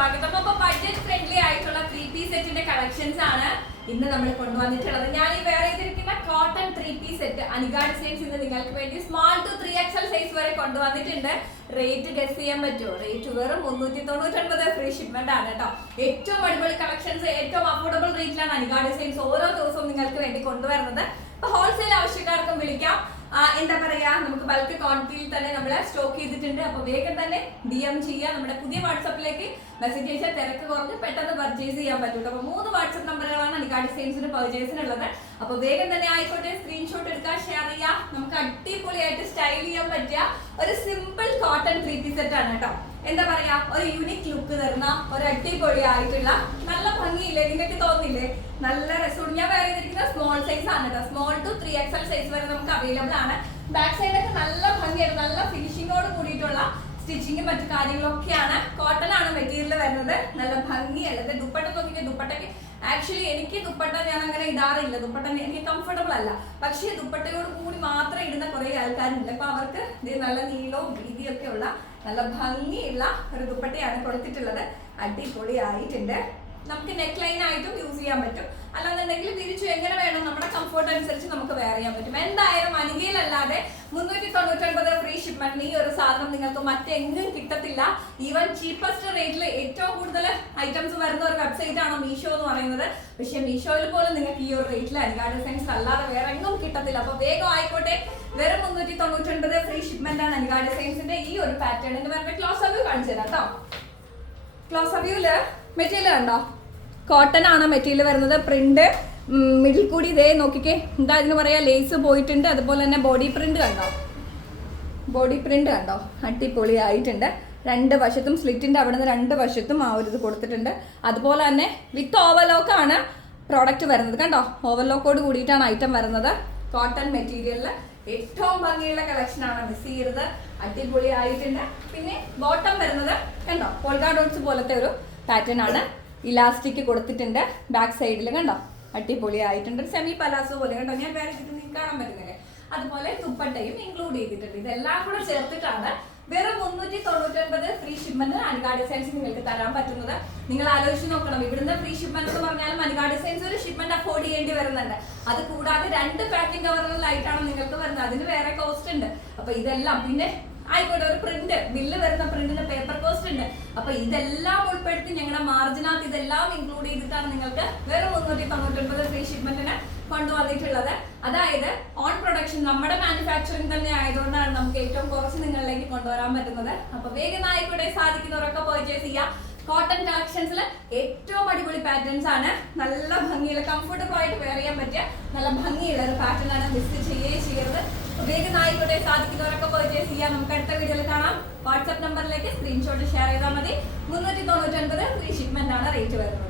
സ്വാഗതം അപ്പൊ budget friendly ആയിട്ടുള്ള ത്രീ പീസ് സെറ്റിന്റെ കളക്ഷൻസ് ആണ് ഇന്ന് നമ്മൾ കൊണ്ടുവന്നിട്ടുള്ളത്. ഞാൻ ഈ വേറെ ചെയ്തിരിക്കുന്ന cotton three piece set Anika designs ഇന്ന് നിങ്ങൾക്ക് വേണ്ടി small to three XL size വരെ കൊണ്ടുവന്നിട്ടുണ്ട്. റേറ്റ് ഗസ് ചെയ്യാൻ പറ്റുമോ? റേറ്റ് വെറും മുന്നൂറ്റി തൊണ്ണൂറ്റൊൻപത് ഫ്രീ ഷിപ്മെന്റ് ആണ് കേട്ടോ. ഏറ്റവും അടിപൊളി കളക്ഷൻസ് ഏറ്റവും അഫോർഡബിൾ റേറ്റിലാണ് അനികാ ഡിസൈൻസ് ഓരോ ദിവസവും നിങ്ങൾക്ക് വേണ്ടി കൊണ്ടുവരുന്നത്. ഹോൾസെയിൽ എന്താ പറയാ നമുക്ക് ബൾക്ക് ക്വാണ്ടിറ്റിയിൽ തന്നെ നമ്മൾ സ്റ്റോക്ക് ചെയ്തിട്ടുണ്ട്. അപ്പൊ വേഗം തന്നെ ഡി എം ചെയ്യുക. നമ്മുടെ പുതിയ വാട്സപ്പിലേക്ക് മെസ്സേജ് അയച്ചാൽ തിരക്ക് കുറഞ്ഞ് പെട്ടെന്ന് പർച്ചേസ് ചെയ്യാൻ പറ്റും അപ്പൊ മൂന്ന് വാട്സപ്പ് നമ്പറുകളാണ് അനിക്കാ ഡിസൈൻസിന് പർച്ചേസിനുള്ളത് അപ്പൊ വേഗം തന്നെ ആയിക്കോട്ടെ സ്ക്രീൻഷോട്ട് എടുക്കുക ഷെയർ ചെയ്യുക. നമുക്ക് അടിപൊളിയായിട്ട് സ്റ്റൈൽ ചെയ്യാൻ പറ്റിയ ഒരു simple cotton three piece set ആണ് കേട്ടോ. എന്താ പറയാ ഒരു യൂണിക് ലുക്ക് തരുന്ന ഒരു അടിപൊളി ആയിട്ടുള്ള നല്ല ഭംഗിയില്ലേ നിങ്ങൾക്ക് തോന്നില്ലേ നല്ല രസമുണ്ട് ഞാൻ വേറെ ചെയ്തിരിക്കുന്ന സ്മോൾ സൈസ് ആണ് കേട്ടോ small to three L size വരെ നമുക്ക് അവൈലബിൾ ആണ്. ബാക്ക് സൈഡൊക്കെ നല്ല ഭംഗിയാണ്. നല്ല ഫിനിഷിങ്ങോട് കൂടിയിട്ടുള്ള സ്റ്റിച്ചിങ്ങും മറ്റു കാര്യങ്ങളൊക്കെയാണ് കോട്ടൺ ആണ് മെറ്റീരിയൽ വരുന്നത്. നല്ല ഭംഗിയുള്ളത് ദുപ്പട്ട നോക്കിയിട്ട് ദുപ്പട്ടയ്ക്ക് ആക്ച്വലി എനിക്ക് ദുപ്പട്ട ഞാൻ അങ്ങനെ ഇടാറില്ല. ദുപ്പട്ട എനിക്ക് കംഫർട്ടബിൾ അല്ല. പക്ഷേ ദുപ്പട്ടയോട് കൂടി മാത്രം ഇടുന്ന കുറേ ആൾക്കാരുണ്ട്. അപ്പൊ അവർക്ക് ഇത് നല്ല നീളവും വീതിയൊക്കെ ഉള്ള നല്ല ഭംഗിയുള്ള ഒരു ദുപ്പട്ടയാണ് കൊടുത്തിട്ടുള്ളത്. അടിപൊളിയായിട്ടുണ്ട്. നമുക്ക് നെക്ക് ലൈൻ ആയിട്ടും യൂസ് ചെയ്യാൻ പറ്റും. അല്ലാന്നുണ്ടെങ്കിൽ തിരിച്ചു എങ്ങനെ വേണം നമ്മുടെ കംഫർട്ട് അനുസരിച്ച് നമുക്ക് വെയർ ചെയ്യാൻ പറ്റും. എന്തായാലും അനികയിലല്ലാതെ മുന്നൂറ്റി തൊണ്ണൂറ്റൊൻപത് ഫ്രീ ഷിപ്മെന്റിന് ഈ ഒരു സാധനം നിങ്ങൾക്ക് മറ്റെങ്ങും കിട്ടത്തില്ല. ഈവൻ ചീപ്പസ്റ്റ് റേറ്റിൽ ഏറ്റവും കൂടുതൽ ഐറ്റംസ് വരുന്ന ഒരു വെബ്സൈറ്റ് ആണ് മീഷോ എന്ന് പറയുന്നത്. പക്ഷെ മീഷോയിൽ പോലും നിങ്ങൾക്ക് ഈ ഒരു റേറ്റിൽ അനിക ഡിസൈൻസ് അല്ലാതെ വേറെ എങ്ങും കിട്ടത്തില്ല. അപ്പൊ വേഗം ആയിക്കോട്ടെ. വെറും മുന്നൂറ്റി തൊണ്ണൂറ്റൊൻപത് ഫ്രീ ഷിപ്മെന്റ് ആണ് അനിക ഡിസൈൻസിന്റെ ഈ ഒരു പാറ്റേണിന് വരുന്ന ക്ലോസ് അവ്യൂ കാണിച്ചു തരാം കേട്ടോ ക്ലോസ് അവ്യൂൽ മെറ്റീരിയൽ കണ്ടോ? കോട്ടൺ ആണ് മെറ്റീരിയൽ വരുന്നത്? പ്രിന്റ് മിഡിൽ കൂടി ഇതേ നോക്കിക്കേ. എന്താ ഇതിന് പറയാ? ലേസ് പോയിട്ടുണ്ട്. അതുപോലെ തന്നെ ബോഡി പ്രിന്റ് കണ്ടോ? ബോഡി പ്രിന്റ് കണ്ടോ? അടിപൊളി ആയിട്ടുണ്ട് രണ്ട് വശത്തും സ്ലിറ്റിന്റെ അവിടെ നിന്ന് രണ്ട് വശത്തും ആ ഒരു ഇത് കൊടുത്തിട്ടുണ്ട്. അതുപോലെ തന്നെ വിത്ത് ഓവർലോക്ക് ആണ് പ്രോഡക്റ്റ് വരുന്നത്. കണ്ടോ? ഓവർലോക്കോട് കൂടിയിട്ടാണ് ഐറ്റം വരുന്നത്. കോട്ടൺ മെറ്റീരിയലിൽ ഏറ്റവും ഭംഗിയുള്ള കളക്ഷൻ ആണ്. മിസ് ചെയ്യരുത്. അടിപൊളി ആയിട്ടുണ്ട് പിന്നെ ബോട്ടം വരുന്നത് കണ്ടോ? പോൾഗാ ഡോട്ട്സ് പോലത്തെ ഒരു പാറ്റേൺ ആണ് ഇലാസ്റ്റിക് കൊടുത്തിട്ടുണ്ട്. ബാക്ക് സൈഡിൽ കണ്ടോ? അടിപൊളി ആയിട്ടുണ്ട് സെമി പലാസോ പോലെ കണ്ടോ? ഞാൻ വേറെ നിങ്ങൾക്ക് കാണാൻ പറ്റുന്നില്ലേ? അതുപോലെ ദുപ്പട്ടയും ഇൻക്ലൂഡ് ചെയ്തിട്ടുണ്ട്. ഇതെല്ലാം കൂടെ ചേർത്തിട്ടാണ് വെറും മുന്നൂറ്റി തൊണ്ണൂറ്റൊൻപത് ഫ്രീ ഷിപ്മെന്റ് അനുഗാഡ് ഡിസൈൻസ് നിങ്ങൾക്ക് തരാൻ പറ്റുന്നത്. നിങ്ങൾ ആലോചിച്ച് നോക്കണം. ഇവിടുന്ന് ഫ്രീ ഷിപ്മെന്റ് എന്ന് പറഞ്ഞാലും അനുഗാഡ് ഡിസൈൻസ് ഒരു ഷിപ്മെന്റ് അഫോർഡ് ചെയ്യേണ്ടി വരുന്നുണ്ട്. അത് കൂടാതെ രണ്ട് പാക്കിംഗ് കവറുകളിലായിട്ടാണ് നിങ്ങൾക്ക് വരുന്നത്. അതിന് വേറെ കോസ്റ്റ് ഉണ്ട്. അപ്പൊ ഇതെല്ലാം പിന്നെ ആയിക്കോട്ടെ ഒരു പ്രിന്റ് ബില്ല് വരുന്ന പ്രിന്റിന് പേപ്പർ കോസ്റ്റ് ഉണ്ട്. അപ്പൊ ഇതെല്ലാം ഉൾപ്പെടുത്തി ഞങ്ങളുടെ മാർജിനകത്ത് ഇതെല്ലാം ഇൻക്ലൂഡ് ചെയ്തിട്ടാണ് നിങ്ങൾക്ക് വെറും മുന്നൂറ്റി തൊണ്ണൂറ്റൊൻപത് ഫ്രീ ഷിപ്മെന്റിന് കൊണ്ടുവന്നിട്ടുള്ളത്. അതായത് ഓൺ പ്രൊഡക്ഷൻ നമ്മുടെ മാനുഫാക്ചറിംഗ് തന്നെ ആയതുകൊണ്ടാണ് നമുക്ക് ഏറ്റവും കുറച്ച് നിങ്ങളിലേക്ക് കൊണ്ടുവരാൻ പറ്റുന്നത്. അപ്പൊ വേഗം ആയിക്കോട്ടെ സാധിക്കുന്നവരൊക്കെ പർച്ചേസ് ചെയ്യാം. കോട്ടൺ കളക്ഷൻസിൽ ഏറ്റവും അടിപൊളി പാറ്റേൺസ് ആണ്. നല്ല ഭംഗിയുള്ള കംഫർട്ടബിൾ ആയിട്ട് വെയർ ചെയ്യാൻ പറ്റിയ നല്ല ഭംഗിയുള്ള ഒരു പാറ്റേൺ ആണ് മിസ് ചെയ്യേ ചെയ്യരുത്. വേഗം ആയിക്കോട്ടെ സാധിക്കുന്നവരൊക്കെ പർച്ചേസ് ചെയ്യാം. നമുക്ക് അടുത്ത വീഡിയോയിൽ കാണാം. വാട്സ്ആപ്പ് നമ്പറിലേക്ക് സ്ക്രീൻഷോട്ട് ഷെയർ ചെയ്താൽ മതി. മുന്നൂറ്റി തൊണ്ണൂറ്റൊൻപത് ഫ്രീ ഷിപ്മെന്റ് ആണ് റേറ്റ് വരുന്നത്.